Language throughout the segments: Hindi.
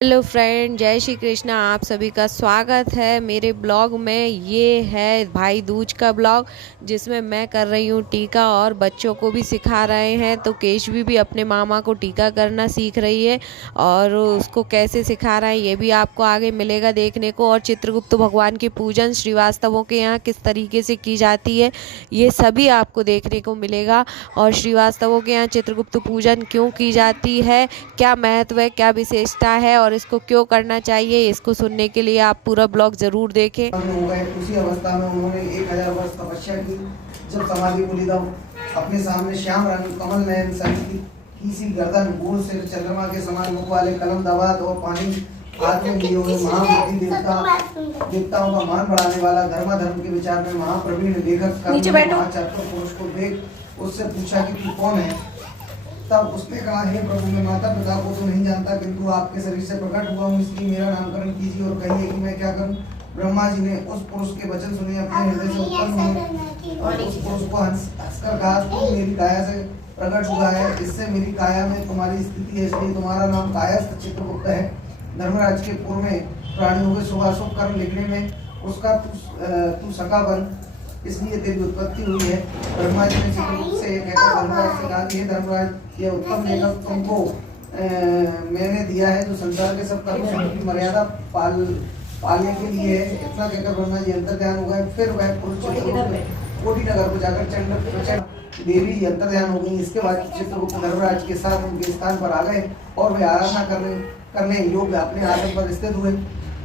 हेलो फ्रेंड, जय श्री कृष्णा। आप सभी का स्वागत है मेरे ब्लॉग में। ये है भाई दूज का ब्लॉग जिसमें मैं कर रही हूँ टीका और बच्चों को भी सिखा रहे हैं। तो केशवी भी अपने मामा को टीका करना सीख रही है और उसको कैसे सिखा रहा है ये भी आपको आगे मिलेगा देखने को। और चित्रगुप्त भगवान की पूजन श्रीवास्तवों के यहाँ किस तरीके से की जाती है ये सभी आपको देखने को मिलेगा। और श्रीवास्तवों के यहाँ चित्रगुप्त पूजन क्यों की जाती है, क्या महत्व है, क्या विशेषता है और इसको क्यों करना चाहिए, इसको सुनने के लिए आप पूरा ब्लॉग जरूर देखें। हो गए उसी अवस्था में उन्होंने 1000 वर्ष तपस्या की। जब समाधि कुलिदम अपने सामने श्याम रंग कमल नयन सनी की सी गर्दन, गोल सिर, चंद्रमा के समान मुख वाले, कलम दवात और पानी हाथ में लिए हुए, महाबुद्धि देवताओं का मान बढ़ाने वाला, धर्म के विचार में महाप्रवीण लेखक चतुर पुरुष को देख उससे पूछा कि तू कौन है। तब उसने कहा, हे प्रभु, मैं माता पिता को तो नहीं जानता, किंतु आपके शरीर से प्रकट हुआ हूँ, इसलिए मेरा नामकरण कीजिए और कहिए कि मैं क्या करूँ। ब्रह्मा जी ने उस पुरुष के वचन सुने, अपने हृदय से उत्पन्न हुए और उस पुरुष को हंसकर कहा, तू मेरी काया से प्रकट हुआ है, इससे मेरी काया में तुम्हारी स्थिति है, इसलिए तुम्हारा नाम कायस्थ चित्रगुप्त है। धर्मराज के पूर्व में प्राणियों के शुभाशुभ कर्म लिखने में उसका तू सका बन, इसलिए तेरी उत्पत्ति हुई है। ब्रह्मा जी ने चित्रगुप्त से कहकर धर्मराज से कहा कि हे धर्मराज, यह उत्तम लेखक तुमको मैंने दिया है जो संसार के सब कर्मों की मर्यादा पालने के लिए है। इतना कहकर ब्रह्मा जी अंतर्ध्यान हो गए। फिर वह पुरुष कोटि नगर को जाकर चंड देवी अंतर्ध्यान हो गई। इसके बाद चित्रगुप्त धर्मराज के साथ उनके स्थान पर आ गए और वे आराधना करने योग्य अपने आसन पर स्थित हुए।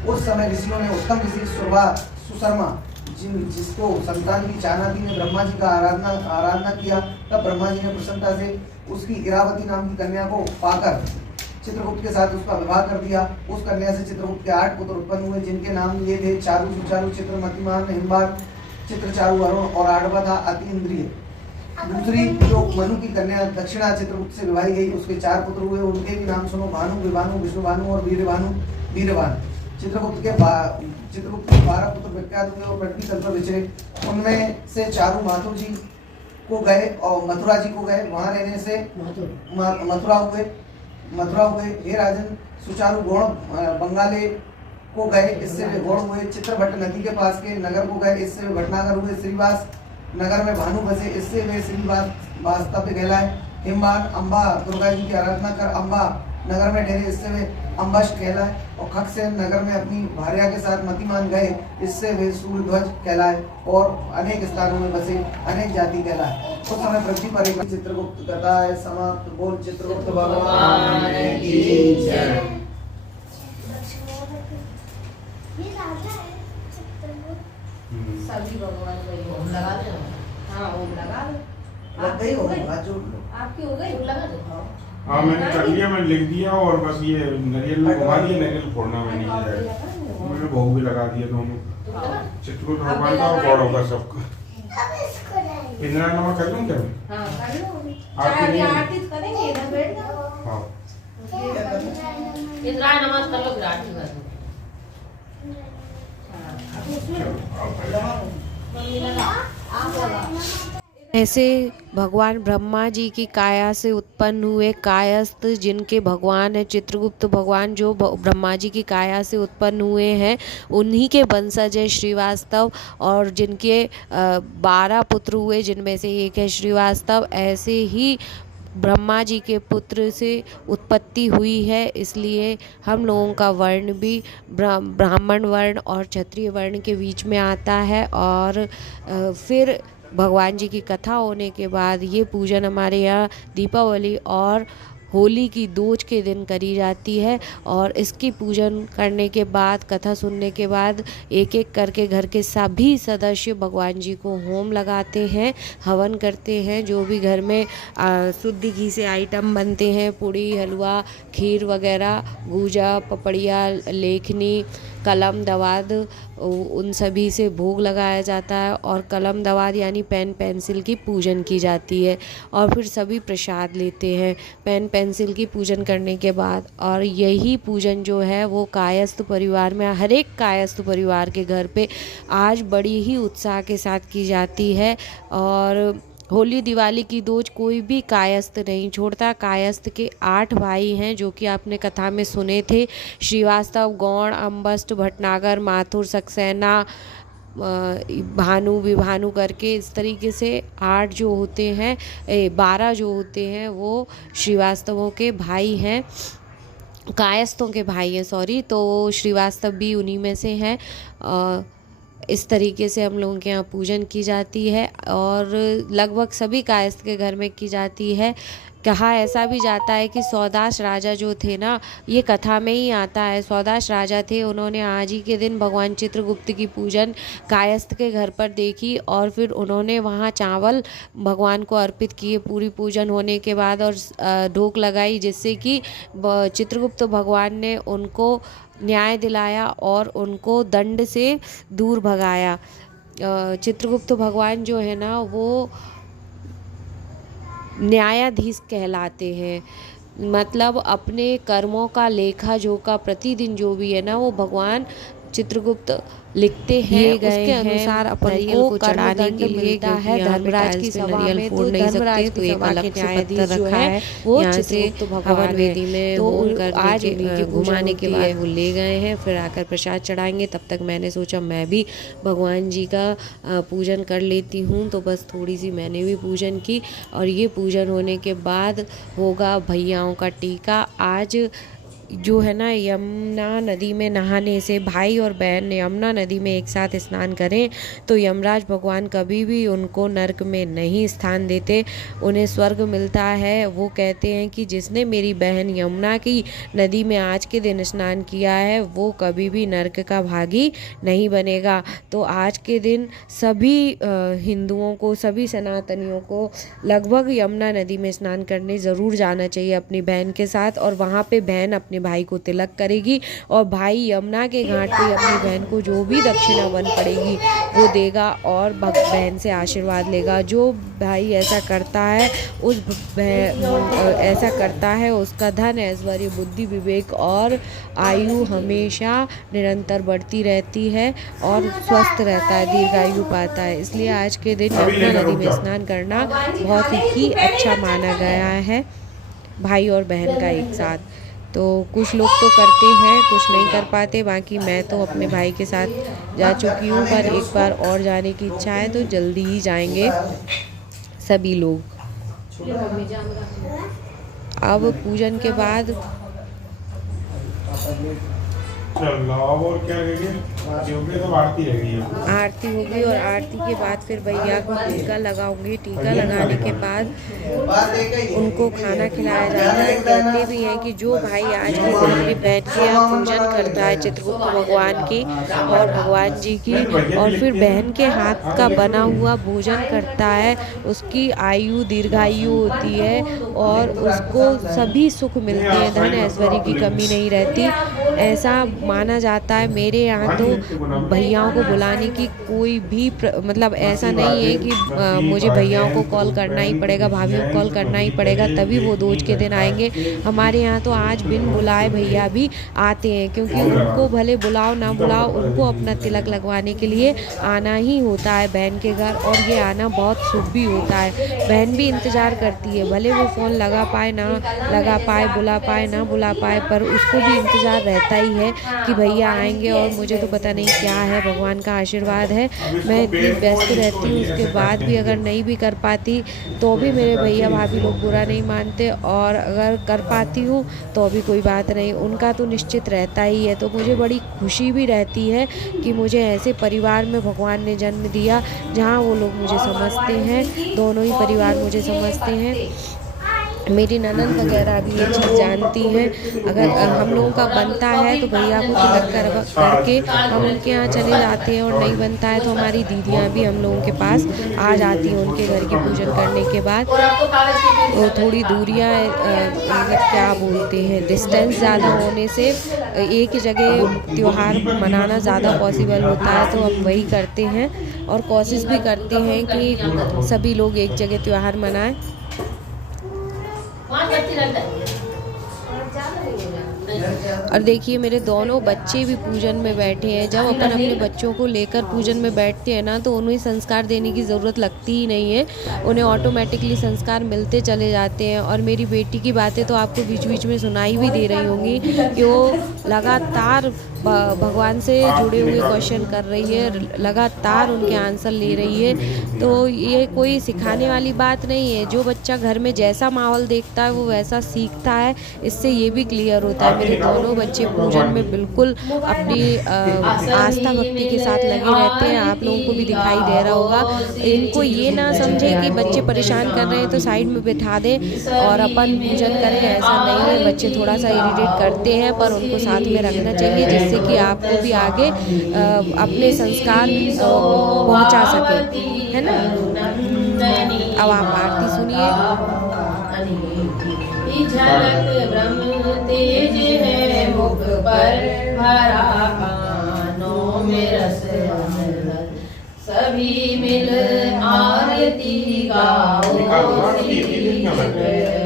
उस समय ऋषियों ने उत्तम ऋषि सुशर्मा जिसको संतान की चाहना थी ने ब्रह्मा जी का आराधना किया। तब ब्रह्मा जी ने प्रसन्नता से उसकी इरावती नाम की कन्या को पाकर चित्रगुप्त के साथ उसका विवाह कर दिया। उस कन्या से चित्रगुप्त के 8 पुत्र उत्पन्न हुए, जिनके नाम ये थे चारु, सुचारु, चित्रमतिमान, हिमबान, चित्रचारु, वरुण और आठवां था अति इंद्रिय। दूसरी जो मनु की कन्या दक्षिणा चित्रगुप्त से विवाही गई, उसके 4 पुत्र हुए। उनके भी नाम सुनो, भानु, विभानु, विष्णुभानु और वीरभान। चित्रगुप्त के 12 पुत्र विख्यात हुए और पृथ्वी तल पर विचरे। उनमें से चारु माथुर जी को गए और मथुरा जी को गए, वहां रहने से मथुरा हुए। हे राजन, सुचारु गौड़ बंगाले को गए, इससे वे गौड़ हुए। चित्रभट्ट नदी के पास के नगर को गए, इससे वे भटनागर हुए। श्रीवास नगर में भानु बसे, इससे वे श्रीवास वास्तव्य कहलाए। हिमबान अम्बा दुर्गा जी की आराधना कर अम्बा नगर में ठहरे, इससे वे अम्बश कहलाए। और खगसेन नगर में अपनी भार्या के साथ मतिमान गए, इससे वे सूर्यध्वज कहलाए। और अनेक स्थानों में बसे, अनेक जाति कहलाए। उस समय पृथ्वी पर एक चित्रगुप्त कथा है समाप्त। बोल चित्रगुप्त भगवान की जय। सभी भगवान को ओम लगा दो। हाँ, ओम लगा दो। लग गई होगा जो आपकी हो गई, लगा दो। हाँ, मैंने कर लिया, मैंने लिख दिया और बस ये नारियल में घुमा दिया। नारियल फोड़ना मैंने मैंने भोग भी लगा दिया दोनों, चित्रकूट भगवान का और गौरव का सबका। इंदिरा नमक कर लूँ क्या? हाँ, कर लो। आपकी आरती करेंगे, इधर बैठ जाओ। हाँ, इंदिरा नमक कर लो, फिर आरती कर लो। ऐसे भगवान ब्रह्मा जी की काया से उत्पन्न हुए कायस्थ, जिनके भगवान है चित्रगुप्त भगवान, जो ब्रह्मा जी की काया से उत्पन्न हुए हैं, उन्हीं के वंशज है श्रीवास्तव। और जिनके 12 पुत्र हुए, जिनमें से एक है श्रीवास्तव। ऐसे ही ब्रह्मा जी के पुत्र से उत्पत्ति हुई है, इसलिए हम लोगों का वर्ण भी ब्राह्मण वर्ण और क्षत्रिय वर्ण के बीच में आता है। और फिर भगवान जी की कथा होने के बाद ये पूजन हमारे यहाँ दीपावली और होली की दूज के दिन करी जाती है। और इसकी पूजन करने के बाद, कथा सुनने के बाद, एक एक करके घर के सभी सदस्य भगवान जी को होम लगाते हैं, हवन करते हैं। जो भी घर में शुद्ध घी से आइटम बनते हैं, पूड़ी, हलवा, खीर वगैरह, गूजा, पपड़िया, लेखनी, कलम दवात, उन सभी से भोग लगाया जाता है। और कलम दवात यानी पेन पेंसिल की पूजन की जाती है। और फिर सभी प्रसाद लेते हैं पेन पेंसिल की पूजन करने के बाद। और यही पूजन जो है वो कायस्थ परिवार में, हर एक कायस्थ परिवार के घर पे आज बड़ी ही उत्साह के साथ की जाती है। और होली दिवाली की दोज कोई भी कायस्थ नहीं छोड़ता। कायस्थ के 8 भाई हैं जो कि आपने कथा में सुने थे। श्रीवास्तव, गौड़, अम्बस्ट, भटनागर, माथुर, सक्सेना, भानु, विभानु करके इस तरीके से 8 जो होते हैं 12 जो होते हैं वो श्रीवास्तवों के भाई हैं, कायस्थों के भाई हैं सॉरी। तो श्रीवास्तव भी उन्हीं में से हैं। इस तरीके से हम लोगों के यहाँ पूजन की जाती है और लगभग सभी कायस्थ के घर में की जाती है। कहा ऐसा भी जाता है कि सौदाश राजा जो थे ना, ये कथा में ही आता है, सौदाश राजा थे, उन्होंने आज ही के दिन भगवान चित्रगुप्त की पूजन कायस्थ के घर पर देखी और फिर उन्होंने वहाँ चावल भगवान को अर्पित किए पूरी पूजन होने के बाद और ढोक लगाई, जिससे कि चित्रगुप्त भगवान ने उनको न्याय दिलाया और उनको दंड से दूर भगाया। चित्रगुप्त भगवान जो है ना वो न्यायाधीश कहलाते हैं, मतलब अपने कर्मों का लेखा जोखा प्रतिदिन जो भी है ना वो भगवान चित्रगुप्त लिखते हैं। उसके अनुसार अपन को चढ़ाने के लिए मिलता है। धर्मराज की सभा में तो धर्मराज तो एक अलग न्यायाधीश जो है वो चित्रगुप्त भगवान वेदी में तो आज घुमाने के बाद वो ले गए हैं, फिर आकर प्रसाद चढ़ाएंगे। तब तक मैंने सोचा मैं भी भगवान जी का पूजन कर लेती हूँ, तो बस थोड़ी सी मैंने भी पूजन की और ये पूजन होने के बाद होगा भैयाओं का टीका। आज जो है ना यमुना नदी में नहाने से भाई और बहन यमुना नदी में एक साथ स्नान करें तो यमराज भगवान कभी भी उनको नरक में नहीं स्थान देते, उन्हें स्वर्ग मिलता है। वो कहते हैं कि जिसने मेरी बहन यमुना की नदी में आज के दिन स्नान किया है वो कभी भी नरक का भागी नहीं बनेगा। तो आज के दिन सभी हिंदुओं को, सभी सनातनियों को लगभग यमुना नदी में स्नान करने ज़रूर जाना चाहिए अपनी बहन के साथ, और वहाँ पे बहन अपने भाई को तिलक करेगी और भाई यमुना के घाट पे अपनी बहन को जो भी दक्षिणा बन पड़ेगी वो देगा और बहन से आशीर्वाद लेगा। जो भाई ऐसा करता है उसका धन, ऐश्वर्य, बुद्धि, विवेक और आयु हमेशा निरंतर बढ़ती रहती है और स्वस्थ रहता है, दीर्घायु पाता है। इसलिए आज के दिन यमुना नदी में स्नान करना बहुत ही अच्छा माना गया है भाई और बहन का एक साथ। तो कुछ लोग तो करते हैं, कुछ नहीं कर पाते, बाकी मैं तो अपने भाई के साथ जा चुकी हूँ, पर एक बार और जाने की इच्छा है तो जल्दी ही जाएंगे सभी लोग। अब पूजन के बाद और क्या आरती होगी और आरती के बाद फिर भैया को टीका लगाऊंगी। टीका लगाने के बाद उनको खाना खिलाया जाता है। कहते भी हैं कि जो भाई आज के दिन अपनी बहन के यहाँ पूजन करता है चित्रगुप्त भगवान की और भगवान जी की, और फिर बहन के हाथ का बना हुआ भोजन करता है, उसकी आयु दीर्घायु होती है और उसको सभी सुख मिलते हैं, धन ऐश्वर्य की कमी नहीं रहती, ऐसा माना जाता है। मेरे यहाँ तो भैयाओं को बुलाने की कोई भी मतलब ऐसा नहीं है कि मुझे भैयाओं को कॉल करना ही पड़ेगा, भाभीयों को कॉल करना ही पड़ेगा तभी वो दोज के दिन आएंगे। हमारे यहाँ तो आज बिन बुलाए भैया भी आते हैं, क्योंकि उनको भले बुलाओ ना बुलाओ, उनको अपना तिलक लगवाने के लिए आना ही होता है बहन के घर, और ये आना बहुत शुभ भी होता है। बहन भी इंतज़ार करती है, भले वो फ़ोन लगा पाए ना लगा पाए, बुला पाए ना बुला पाए, पर उसको भी इंतज़ार रहता ही है कि भैया आएंगे। और मुझे तो पता नहीं क्या है, भगवान का आशीर्वाद है। मैं इतनी व्यस्त रहती हूँ, उसके बाद भी अगर नहीं भी कर पाती तो भी मेरे भैया भाभी लोग बुरा नहीं मानते, और अगर कर पाती हूँ तो भी कोई बात नहीं, उनका तो निश्चित रहता ही है। तो मुझे बड़ी खुशी भी रहती है कि मुझे ऐसे परिवार में भगवान ने जन्म दिया जहाँ वो लोग मुझे समझते हैं, दोनों ही परिवार मुझे समझते हैं। मेरी ननद वगैरह भी ये चीज़ जानती हैं। अगर हम लोगों का बनता है तो भैया को तिलक करके हम उनके यहाँ चले जाते हैं, और नहीं बनता है तो हमारी दीदियाँ भी हम लोगों के पास आ जाती हैं उनके घर की पूजन करने के बाद। तो थोड़ी दूरियाँ मतलब क्या बोलते हैं, डिस्टेंस ज़्यादा होने से एक जगह त्यौहार मनाना ज़्यादा पॉसिबल होता है, तो हम वही करते हैं और कोशिश भी करते हैं कि सभी लोग एक जगह त्यौहार मनाएं। और देखिए मेरे दोनों बच्चे भी पूजन में बैठे हैं। जब अपन अपने बच्चों को लेकर पूजन में बैठते हैं ना तो उन्हें संस्कार देने की ज़रूरत लगती ही नहीं है, उन्हें ऑटोमेटिकली संस्कार मिलते चले जाते हैं। और मेरी बेटी की बातें तो आपको बीच बीच में सुनाई भी दे रही होंगी कि वो लगातार भगवान से जुड़े हुए क्वेश्चन कर रही है, लगातार उनके आंसर ले रही है। तो ये कोई सिखाने वाली बात नहीं है, जो बच्चा घर में जैसा माहौल देखता है वो वैसा सीखता है। इससे ये भी क्लियर होता है मेरे दोनों बच्चे पूजन में बिल्कुल अपनी आस्था भक्ति के साथ लगे रहते हैं। आप लोगों को भी दिखाई दे रहा होगा। इनको ये ना समझे कि बच्चे परेशान कर रहे हैं तो साइड में बिठा दें और अपन पूजन करें, ऐसा नहीं है। बच्चे थोड़ा सा इरिटेट करते हैं पर उनको साथ में रखना चाहिए जिससे कि आपको भी आगे अपने संस्कार पहुंचा सके, है ना। अब आप आरती सुनिए। झलक ब्रह्म तेज है मुख पर भरा, कानों में रस सभी मिल आरती गाओ।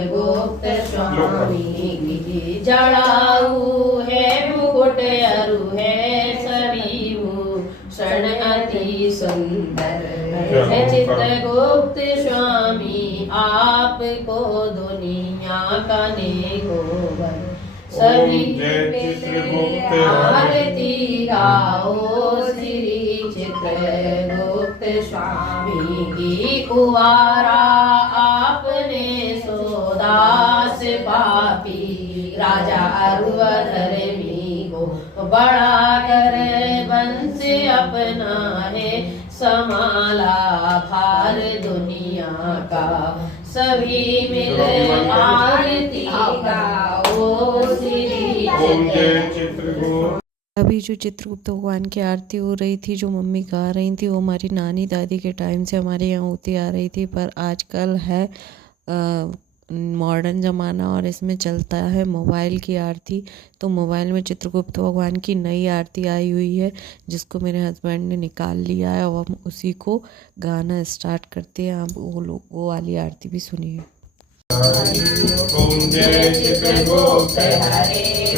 गुप्त स्वामी की जड़ाऊ है मुकुट अरु है सभी भूषण अति सुंदर है। चित्रगुप्त स्वामी आपको दुनिया का नेकोवर सभी आरती गाओ। श्री चित्रगुप्त स्वामी की कुवारा आपने सोदास पापी राजा अरुधर्मी को बड़ा कर वंश अपना है समाला भार दुनिया का। सभी मिल आरती गाओ। श्री अभी जो चित्रगुप्त भगवान की आरती हो रही थी, जो मम्मी गा रही थी, वो हमारी नानी दादी के टाइम से हमारे यहाँ होती आ रही थी। पर आजकल है मॉडर्न ज़माना और इसमें चलता है मोबाइल की आरती। तो मोबाइल में चित्रगुप्त भगवान की नई आरती आई हुई है जिसको मेरे हस्बैंड ने निकाल लिया है और हम उसी को गाना स्टार्ट करते हैं। आप वो वाली आरती भी सुनिए। ओम जय चित्रगुप्त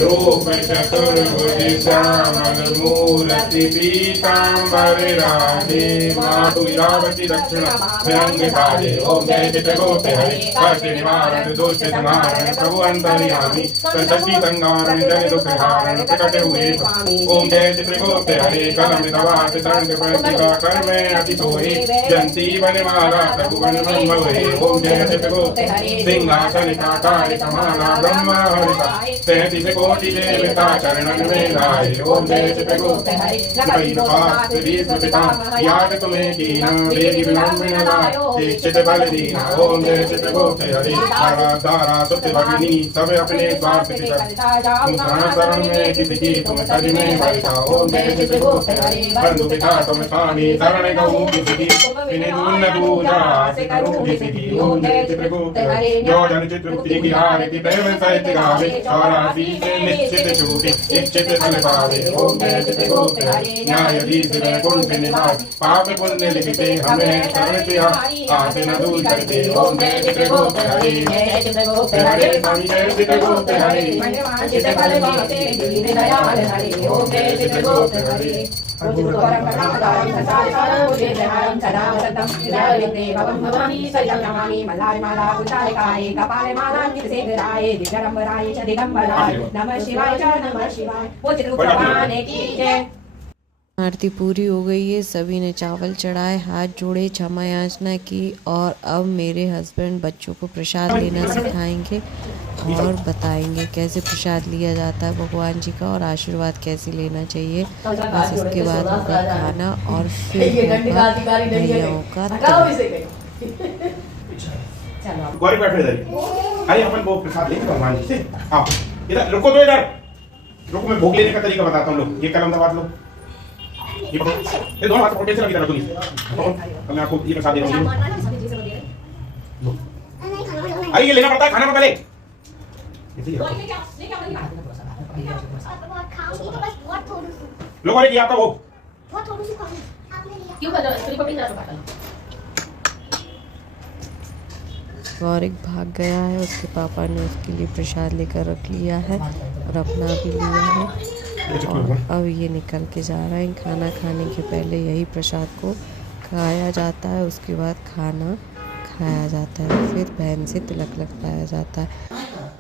रूप चतुर्भुज श्यामल मूर्ति पीतांबर राधे मातु इरावती दक्षिणा रंगधारे। ओम जय चित्रगुप्त हरे कष्ट निवारण दुष्ट संहारण प्रभु अंतर्यामी सृष्टि संहारण जन दुख हारण प्रकट हुए। ओम जय चित्रगुप्त हरे कलम दवात तरंग प्रतिभा कर में अति सोहे जंती बनमाला प्रभु बन ब्रह्म हुए। ओम जय चित्रगुप्त सिंहासन काकारी कमाला ब्रह्म हरिता 33 कोटि देवता चरणन में लाए। ओम जय चित्रगुप्त पिता याद तुम्हें कीना वेगी विलंब न लाए दीक्षित बल दीना। ओम जय चित्रगुप्त हरे तारा तारा सुत भगिनी सब अपने स्वार्थ तुम शरण में किसी तुम सज में बैठा। ओम जय चित्रगुप्त हरे बंधु पिता तुम स्वामी शरण गऊ किसी विने दून दूजा करूं किसी। ओम जय चित्रगुप्त हरे जन चित्रगुप्त की आरती प्रेम सहित गावे चौरासी से निश्चित छूटे इच्छित फल पावे। ओम जय चित्रगुप्त हरे न्यायाधीश वैकुंठ निवास पाप पुण्य लिखते हमें शरण तिहार आसे न दूर करते। ओम जय चित्रगुप्त हरे हरे स्वामी जय चित्रगुप्त हरे दयाल हरे। ओम जय चित्रगुप्त हरे आरती पूरी हो गई है। सभी ने चावल चढ़ाए, हाथ जोड़े, क्षमा याचना की और अब मेरे हस्बैंड बच्चों को प्रसाद लेना सिखाएंगे और बताएंगे कैसे प्रसाद लिया जाता है भगवान जी का और आशीर्वाद कैसे लेना चाहिए। बस इसके बाद होगा खाना और फिर भैयाओं का गौरी बैठो इधर। आइए अपन वो प्रसाद लेंगे भगवान जी से। आओ इधर रुको, तो इधर रुको, मैं भोग लेने का तरीका बताता हूँ। लोग ये कलम दबा लो, ये पकड़ो, ये दोनों हाथ पकड़ के लगी तरह तुम पकड़ो। मैं आपको ये प्रसाद दे रहा हूँ। अरे ये लेना पड़ता है खाना में पहले। लो गौरी, ये आपका भोग। क्यों कर रहे हो? गौरिक भाग गया है, उसके पापा ने उसके लिए प्रसाद लेकर रख लिया है और अपना भी लिया है। और अब ये निकल के जा रहे हैं। खाना खाने के पहले यही प्रसाद को खाया जाता है, उसके बाद खाना खाया जाता है, फिर बहन से तिलक लगवाया जाता है।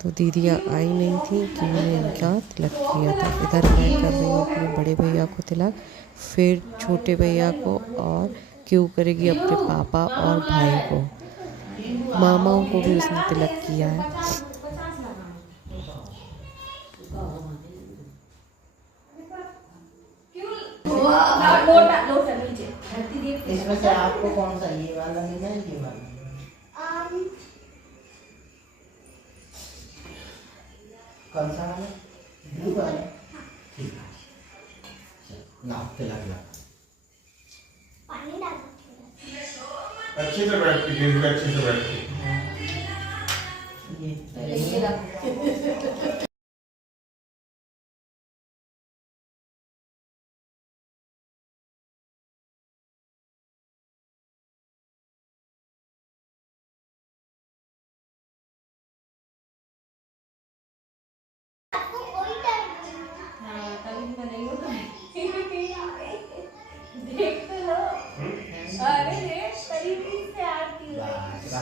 तो दीदियाँ आई नहीं थी कि उन्होंने इनका तिलक किया था। इधर मैं कर रही हूँ अपने बड़े भैया को तिलक, फिर छोटे भैया को, और क्यों करेगी अपने पापा और भाई को। मामाओं को भी उसने तिलक किया है। इसमें से आपको कौन सा, ये वाला लेना है ये वाला? कौन सा वाला? ब्लू वाला। ठीक है, नापते लग अच्छे से बैठ के, अच्छे से बैठ के।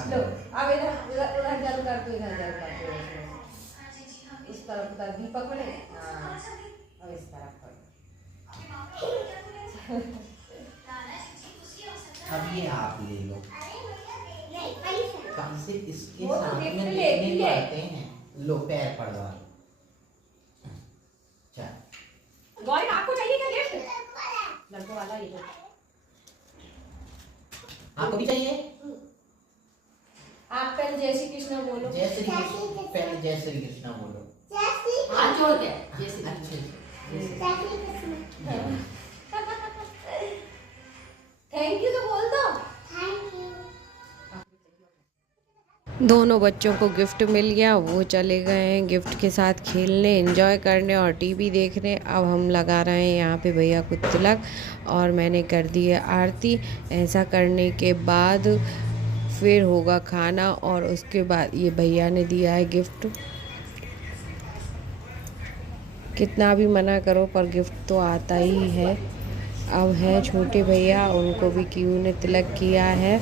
लो अब इधर उधर जल कर तो इधर जल कर दो, इस तरफ का दीपक बने। हाँ अब इस तरफ कर। अब ये आप ले लो, कम से इसके वो तो साथ गिफ्ट में लेती लेने है। पड़ते हैं। लो पैर पड़वा लो। चल गौरी आपको चाहिए क्या गिफ्ट? लड़कों वाला ये लो। आपको भी चाहिए? आप पहले जय श्री कृष्ण बोलो। जय श्री कृष्ण, पहले जय श्री कृष्ण बोलो। हाथ जोड़ के जय श्री अच्छे थैंक यू तो बोल दो। दोनों बच्चों को गिफ्ट मिल गया, वो चले गए हैं गिफ्ट के साथ खेलने, एंजॉय करने और टीवी देखने। अब हम लगा रहे हैं यहाँ पे भैया को तिलक और मैंने कर दी है आरती। ऐसा करने के बाद फिर होगा खाना और उसके बाद ये भैया ने दिया है गिफ्ट। कितना भी मना करो पर गिफ्ट तो आता ही है। अब है छोटे भैया, उनको भी क्यू ने तिलक किया है।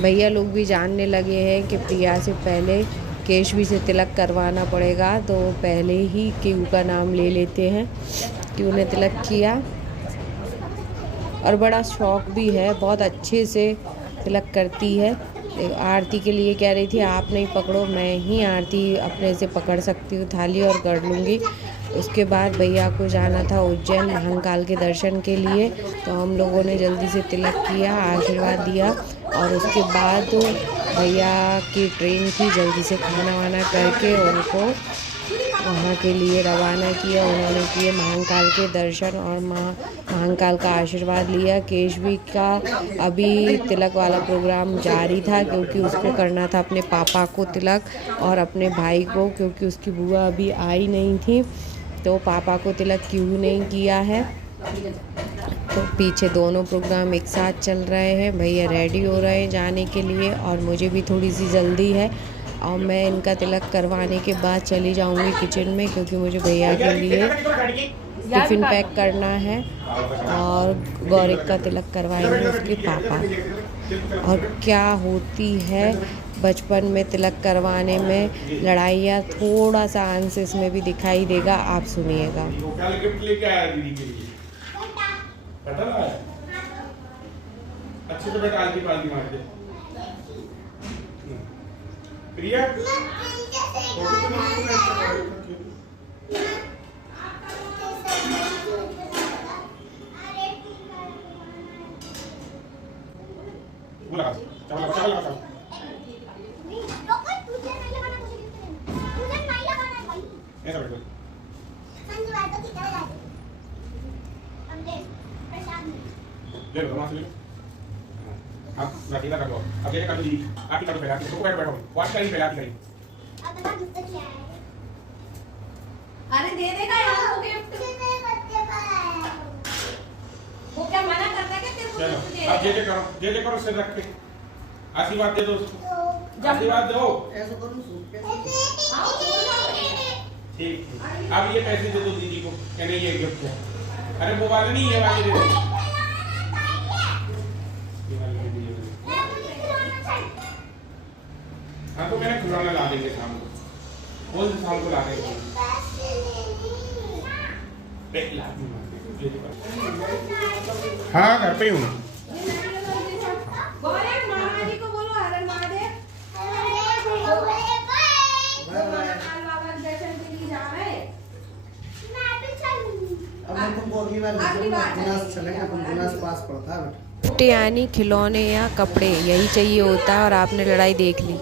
भैया लोग भी जानने लगे हैं कि प्रिया से पहले केशवी से तिलक करवाना पड़ेगा, तो पहले ही क्यू का नाम ले लेते हैं। क्यू ने तिलक किया और बड़ा शौक भी है, बहुत अच्छे से तिलक करती है। आरती के लिए कह रही थी आप नहीं पकड़ो, मैं ही आरती अपने से पकड़ सकती हूँ थाली और कर लूँगी। उसके बाद भैया को जाना था उज्जैन महाकाल के दर्शन के लिए, तो हम लोगों ने जल्दी से तिलक किया, आशीर्वाद दिया और उसके बाद भैया की ट्रेन थी, जल्दी से खाना वाना करके उनको वहाँ के लिए रवाना किया। उन्होंने किए महाकाल के दर्शन और महाकाल का आशीर्वाद लिया। केशवी का अभी तिलक वाला प्रोग्राम जारी था क्योंकि उसको करना था अपने पापा को तिलक और अपने भाई को, क्योंकि उसकी बुआ अभी आई नहीं थी तो पापा को तिलक क्यों नहीं किया है। तो पीछे दोनों प्रोग्राम एक साथ चल रहे हैं। भैया रेडी हो रहे हैं जाने के लिए और मुझे भी थोड़ी सी जल्दी है और मैं इनका तिलक करवाने के बाद चली जाऊंगी किचन में, क्योंकि मुझे भैया के लिए टिफ़िन पैक करना है और गौरिक का तिलक करवाएंगे उसके पापा। और क्या होती है बचपन में तिलक करवाने में लड़ाइयाँ, थोड़ा सा अंश इसमें भी दिखाई देगा, आप सुनिएगा। अच्छे से बैठा आलती पालती मार के प्रिया बोला चल ऐसा बैठो ले लो वहां से ले लो। हाँ लाठी लगा दो, अब ये कर दो जी, आटी कर दो पहले, आटी को बैठ बैठो, वॉश करें पहले, आटी करें। अरे दे देगा यार वो गिफ्ट, वो क्या मना करता है क्या तेरे को गिफ्ट दे? अब जे करो, जे करो, सिर रख के आशीर्वाद दे दो उसको। आशीर्वाद दो। ऐसा करूं सूट के आओ छोड़ जाओ। ठीक, अब ये पैसे दे दो दीदी को, कहने ये गिफ्ट है। अरे वो वाले नहीं, ये वाले दे दो। ये वाले दे दीजिए। हाँ तो मैंने खिलौना ला देंगे शाम को, बोल दो शाम को ला देंगे। हाँ घर पे ही हूँ। गौरव मामा जी को बोलो हर महादेव। बाबा के दर्शन के लिए जा रहे हैं। अब मैं तुमको अगली बार गुनास चलेंगे, अपन गुनास पास पड़ता है बेटा। यानी खिलौने या कपड़े यही चाहिए होता है और आपने लड़ाई देख ली।